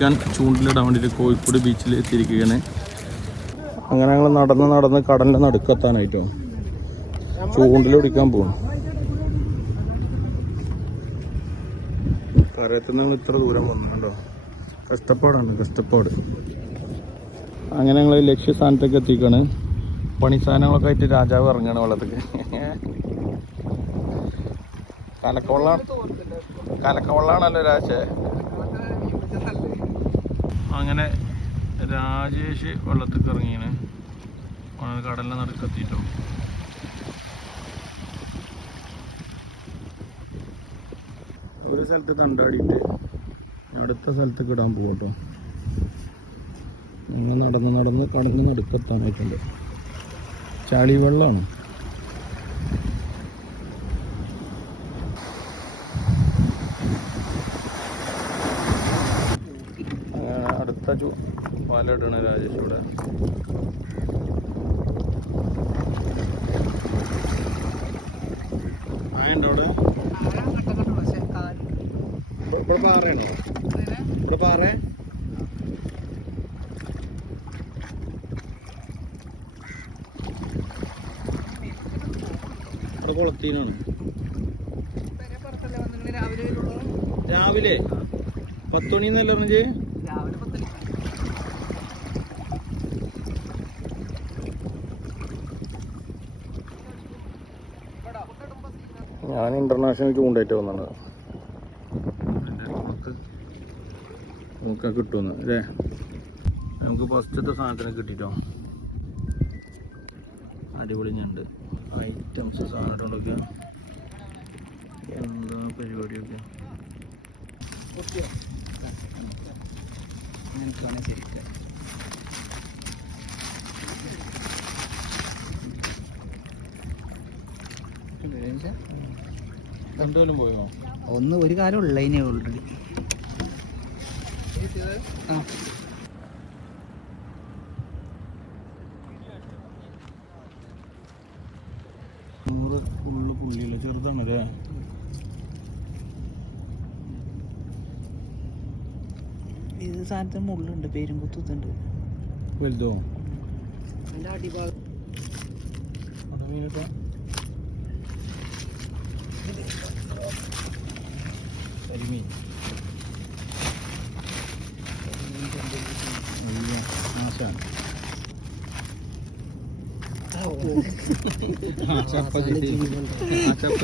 പിടിക്കാൻ ചൂണ്ടിലിടാൻ വേണ്ടിയിട്ട് കോഴിക്കോട് ബീച്ചിൽ എത്തിയിരിക്കുകയാണ്. അങ്ങനെ ഞങ്ങൾ നടന്ന് നടന്ന് കടലിന്റെ നടുക്കെത്താനായിട്ടോ. ചൂണ്ടിൽ പിടിക്കാൻ പോകും കരയത്തിൽ നിന്ന് ഇത്ര ദൂരം വന്നിട്ടുണ്ടോ? കഷ്ടപ്പാടാണ് കഷ്ടപ്പാട്. അങ്ങനെ ഞങ്ങൾ ലക്ഷ്യസ്ഥാനത്തേക്ക് എത്തിക്കാണ്. പണി സാധനങ്ങളൊക്കെ ആയിട്ട് രാജാവ് ഇറങ്ങുകയാണ് വെള്ളത്തേക്ക് കലക്കവെള്ളാണ് കലക്കവെള്ളാണല്ലോ രാജേ അങ്ങനെ രാജേഷ് വെള്ളത്തിൽ ഇറങ്ങിയാണ് കടലിനെ നടുക്കെത്തിയിട്ടോ ഒരു സ്ഥലത്ത് തണ്ടാടിയിട്ട് അടുത്ത സ്ഥലത്തേക്ക് ഇടാൻ പോകട്ടോ അങ്ങനെ നടന്ന് നടന്ന് കടലിന് നടുക്കെത്താനായിട്ടുണ്ട് ചളി വെള്ളമാണ് അങ്ങനെ അടുത്ത ചു വല ഇടണ രാജേഷ് ഇവിടെ. അവിടെ? ഇവിടെ പാറയാണോ? ഇവിടെ പാറ? ഇവിടെ കുളത്തീനാണ്. രാവിലെ പത്തുമണിന്നല്ലേ പറഞ്ഞേ ഞാൻ ഇന്റർനാഷണൽ ചൂണ്ടായിട്ട് വന്നത് നമുക്ക് കിട്ടുമെന്ന് അല്ലേ? നമുക്ക് ഫസ്റ്റത്തെ സാധനത്തിന് കിട്ടിട്ടോ? അടിപൊളി ഞണ്ട്. ഐറ്റംസ് സാധനം ഉണ്ടൊക്കെ. എന്താ പരിപാടിയൊക്കെ? രണ്ടുപോലും പോയോ? ഒന്ന് ഒരു കാലം ഉള്ളതിനെ ഓൾറെഡി ആ. നൂറ് ഉള്ളു പുള്ളിയില്ല? ചെറുതാണ് അല്ലേ ഇത് സാധനത്തിന് മുള്ളുണ്ട് പേരും കുത്തുന്നുണ്ട്. വലുതോ? അതിന്റെ അടിഭാഗം അവിടെ മീനിട്ടോ കരിമീൻ വലിയ ആശാൻ ആശാപ്പ ആശാപ്പ